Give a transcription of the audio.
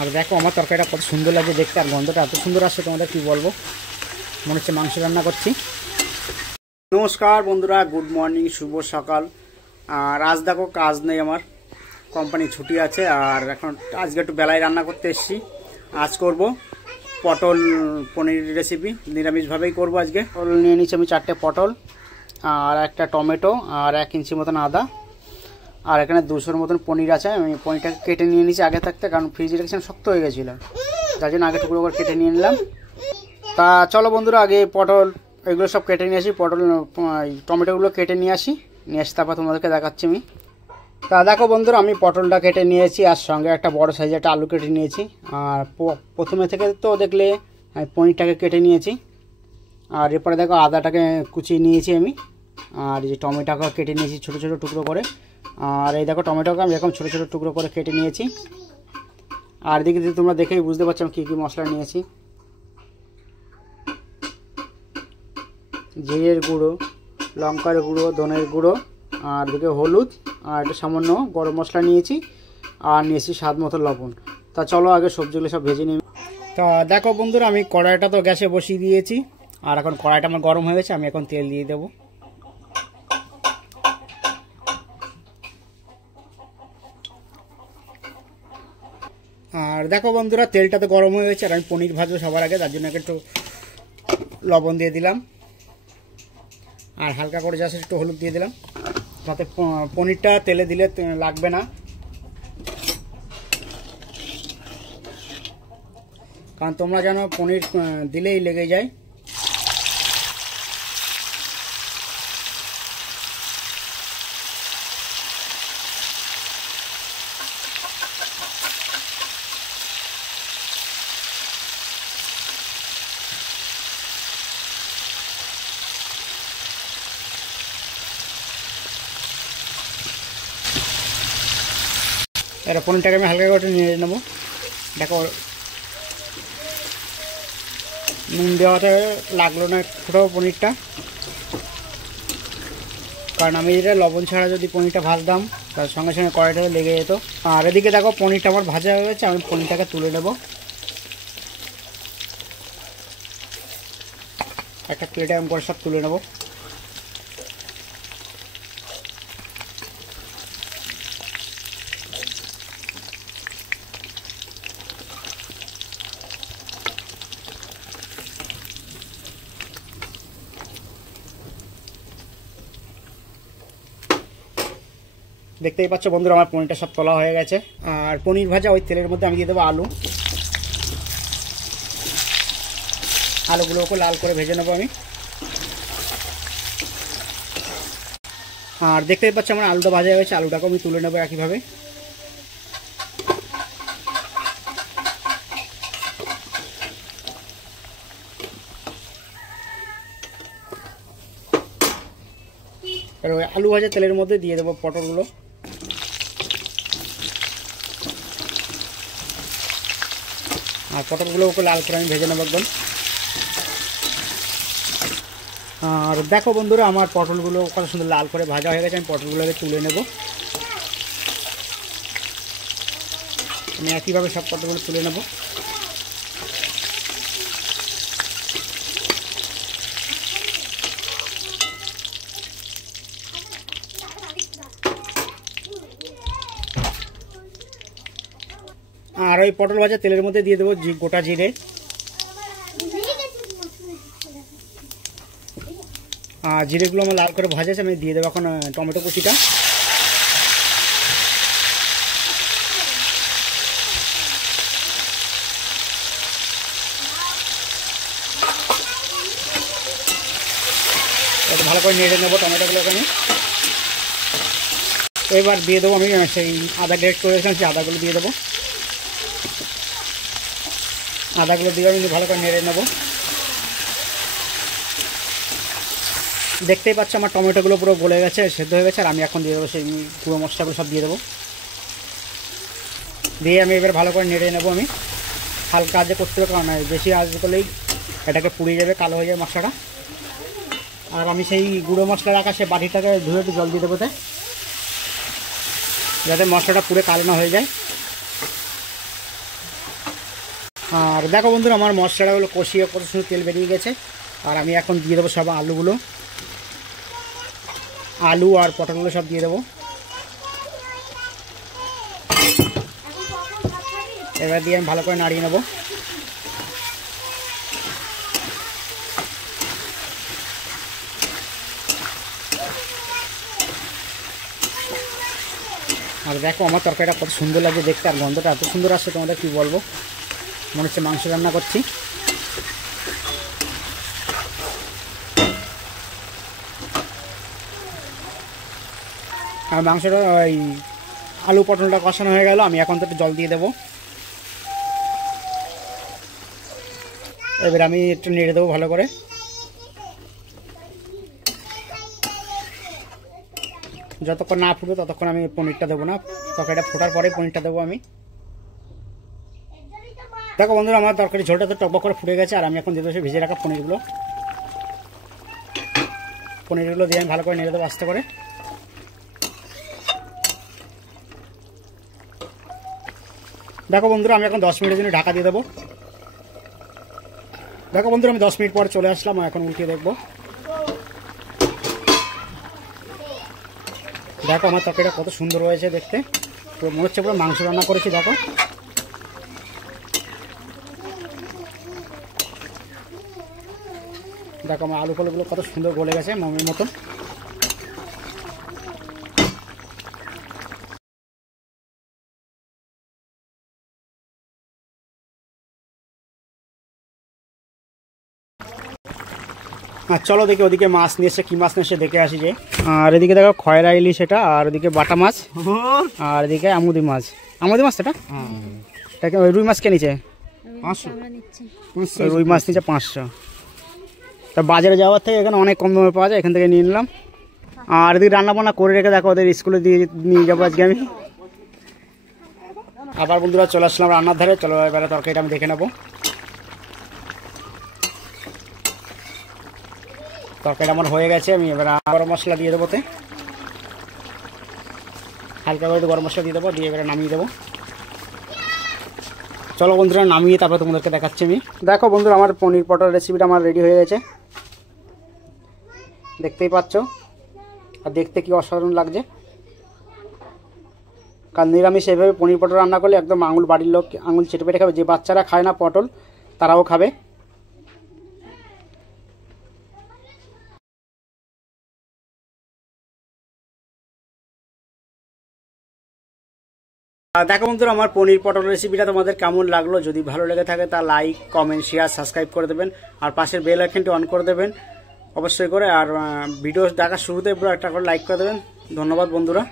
আর দেখো আমার তরকারিটা কত সুন্দর লাগে দেখতে, আর গন্ধটা এত সুন্দর আসছে তোমাদের কি বলবো, মনে হচ্ছে মাংস রান্না করছি। নমস্কার বন্ধুরা, গুড মর্নিং, শুভ সকাল। আর আজ দেখো কাজ নেই, আমার কোম্পানি ছুটি আছে। আর এখন আজকে একটু বেলায় রান্না করতে এসেছি। আজ করব পটল পনির রেসিপি, নিরামিষভাবেই করব আজকে। পটল নিয়ে নিচ্ছি আমি 4টে পটল, আর একটা টমেটো, আর 1 ইঞ্চি মতন আদা, আর এখানে 200-র মতন পনির আছে। আমি পনিরটাকে কেটে নিয়ে নিচ্ছি আগে থাকতে, কারণ ফ্রিজে রেখেছিলাম শক্ত হয়ে গেছিলো, যার জন্য আগে টুকরো করে কেটে নিয়ে নিলাম। তা চলো বন্ধুরা, আগে পটল এগুলো সব কেটে নিয়ে আসি, পটল টমেটোগুলো কেটে নিয়ে আসি তারপর তোমাদেরকে দেখাচ্ছি আমি। তা দেখো বন্ধুরা, আমি পটলটা কেটে নিয়েছি, আর সঙ্গে একটা বড় সাইজের একটা আলু কেটে নিয়েছি। আর প্রথমে থেকে তো দেখলে আমি পনিরটাকে কেটে নিয়েছি। আর এরপরে দেখো আদাটাকে কুচিয়ে নিয়েছি আমি, আর এই যে টমেটোকে কেটে নিয়েছি ছোটো ছোটো টুকরো করে। আর এই দেখো টমেটোকে আমি এরকম ছোটো ছোটো টুকরো করে কেটে নিয়েছি। আর এদিকে তোমরা দেখেই বুঝতে পারছো আমি কী কী মশলা নিয়েছি। জিরের গুঁড়ো, লঙ্কার গুঁড়ো, ধনের গুঁড়ো, আর এদিকে হলুদ, আর একটা সামান্য গরম মশলা নিয়েছি, আর নিয়েছি স্বাদ মতো লবণ। তা চলো আগে সবজিগুলো সব ভেজে নিই। তা দেখো বন্ধুরা, আমি কড়াইটা তো গ্যাসে বসিয়ে দিয়েছি, আর এখন কড়াইটা আমার গরম হয়ে গেছে। আমি এখন তেল দিয়ে দেবো। আর দেখো বন্ধুরা, তেলটা তো গরম হয়ে গেছে, আর আমি পনির ভাজবো সবার আগে, তার জন্য একটু লবণ দিয়ে দিলাম, আর হালকা করে জাস্ট একটু হলুদ দিয়ে দিলাম, যাতে পনিরটা তেলে দিলে লাগবে না, কারণ তোমরা জানো পনির দিলেই লেগে যায়। এবার পনিরটাকে আমি হালকা করে নিয়ে নেবো। দেখো নুন দেওয়াতে লাগলো না একটুটাও পনিরটা, কারণ আমি এটা লবণ ছাড়া যদি পনিরটা ভাজতাম তার সঙ্গে সঙ্গে কড়াইটাতে লেগে যেত। আর এদিকে দেখো পনিরটা আমার ভাজা হয়ে গেছে, আমি পনিরটাকে তুলে নেব, একটা প্লেটে আমি করে সব তুলে নেব। দেখতেই পাচ্ছ বন্ধুরা, আমার পনিরটা সব তোলা হয়ে গেছে। আর পনির ভাজা ওই তেলের মধ্যে আমি দিয়ে দেবো আলু, আলুগুলোকে লাল করে ভেজে নেবো আমি। আর দেখতেই পাচ্ছ আমার আলুটা ভাজা হয়ে গেছে, আলুটাকে আমি তুলে নেবো একইভাবে। আর ওই আলু ভাজা তেলের মধ্যে দিয়ে দেবো পটলগুলো। আর পটলগুলো ওকে লাল করে আমি ভেজে নেবো একদম। আর দেখো বন্ধুরা, আমার পটলগুলো কত সুন্দর লাল করে ভাজা হয়ে গেছে, আমি পটলগুলোকে তুলে নেব। আমি একইভাবে সব পটলগুলো তুলে নেব। আর ওই পটল ভাজা তেলের মধ্যে দিয়ে দেবো গোটা জিরে, আর জিরেগুলো আমার লাল করে ভাজেছে, আমি দিয়ে দেবো এখন টমেটো কুচিটা। এটা ভালো করে নেড়ে নেবো টমেটোগুলোকে আমি। এবার দিয়ে দেবো আমি সেই আদা গ্রেট করে রেখেছিলাম, সেই আদাগুলো দিয়ে দেবো। আদাগুলো দিয়ে আমি ভালো করে নেড়ে নেবো। দেখতেই পাচ্ছ আমার টমেটোগুলো পুরো গলে গেছে, সেদ্ধ হয়ে গেছে। আর আমি এখন দিয়ে দেবো সেই গুঁড়ো মশলাগুলো সব দিয়ে দেবো, দিয়ে আমি এবার ভালো করে নেড়ে নেবো। আমি হালকা আজে করতে হবে, কারণ বেশি আজ করলেই এটাকে পুড়িয়ে যাবে, কালো হয়ে যাবে মশলাটা। আর আমি সেই গুঁড়ো মশলা রাখা সেই বাটিটাকে ধুয়ে একটু জল দিয়ে দেবো, যাতে মশলাটা পুরো কালো না হয়ে যায়। আর দেখো বন্ধুরা আমার মশলাগুলো কষিয়ে কত সুন্দর তেল বেরিয়ে গেছে। আর আমি এখন দিয়ে দেবো সব আলুগুলো, আলু আর পটলগুলো সব দিয়ে দেবো। এবার দিয়ে আমি ভালো করে নাড়িয়ে নেবো। আর দেখো আমার তরকারিটা কত সুন্দর লাগছে দেখতে, আর গন্ধটা এত সুন্দর আসছে তোমাদের কি বলবো, মনে হচ্ছে মাংস রান্না করছি। আর মাংসটা ওই আলু পটলটা কষানো হয়ে গেল, আমি এখন তো একটু জল দিয়ে দেবো। এবার আমি একটু নেড়ে দেবো ভালো করে। যতক্ষণ না ফুটবে ততক্ষণ আমি পনিরটা দেবো না, তরকারিটা ফোটার পরে পনিরটা দেবো আমি। দেখো বন্ধুরা আমার তরকারি ঝোলটা তো টকবক করে ফুটে গেছে। আর আমি এখন দিয়ে দেবো ভেজে রাখা পনিরগুলো দিয়ে আমি ভালো করে নেড়ে দেবো আস্তে করে। দেখো বন্ধুরা আমি এখন 10 মিনিটের জন্য ঢাকা দিয়ে দেবো। দেখো বন্ধুরা আমি 10 মিনিট পরে চলে আসলাম, এখন উল্টিয়ে দেখবো। দেখো আমার তরকারিটা কত সুন্দর হয়েছে দেখতে, পুরো মনে হচ্ছে পুরো মাংস রান্না করেছি। দেখো দেখো আমার আলু ফলগুলো কত সুন্দর গলে গেছে মমের মতন। আর চলো দেখি ওদিকে মাছ নিয়ে এসে, কি মাছ নিয়ে এসে দেখে আসি যে। আর এদিকে দেখো খয়রা ইলিশ এটা, আর ওদিকে বাটা মাছ, আর এদিকে আমুদি মাছ। আমুদি মাছ এটা রুই মাছ কে নিচে 500, রুই মাছ নিচে 500। তা বাজারে যাওয়ার থেকে এখানে অনেক কম দামে পাওয়া যায়, এখান থেকে নিয়ে নিলাম। আর এদিকে রান্না বান্না করে রেখে দেখো ওদের স্কুলে নিয়ে যাবো আজকে আমি। আবার বন্ধুরা চলে আসলাম রান্নার ধারে, চলো এবারে তরকারিটা আমি দেখে নেবো। তরকারিটা আমার হয়ে গেছে, আমি এবার গরম মশলা দিয়ে দেবো, হালকা করে গরম মশলা দিয়ে দেবো, দিয়ে এবারে নামিয়ে দেবো। চলো বন্ধুরা নামিয়ে তারপরে তোমাদেরকে দেখাচ্ছি আমি। দেখো বন্ধুরা আমার পনির পটল রেসিপিটা আমার রেডি হয়ে গেছে, দেখতেই পাচ্ছ। আর দেখতে কি অসাধারণ লাগছে, কারণ নিরামিষ এইভাবে পনির পটল রান্না করলে একদম আঙুল বাড়ির লোক আঙুল চেটে পেটে খাবে। যে বাচ্চারা খায় না পটল তারাও খাবে। দেখো বন্ধুরা আমার পনির পটল রেসিপিটা তোমাদের কেমন লাগলো, যদি ভালো লেগে থাকে তা লাইক কমেন্ট শেয়ার সাবস্ক্রাইব করে দেবেন, আর পাশের বেল আইকনটি অন করে দেবেন অবশ্যই করে। আর ভিডিও দেখার শুরুতে পুরো একটা করে লাইক করে দেবেন। ধন্যবাদ বন্ধুরা।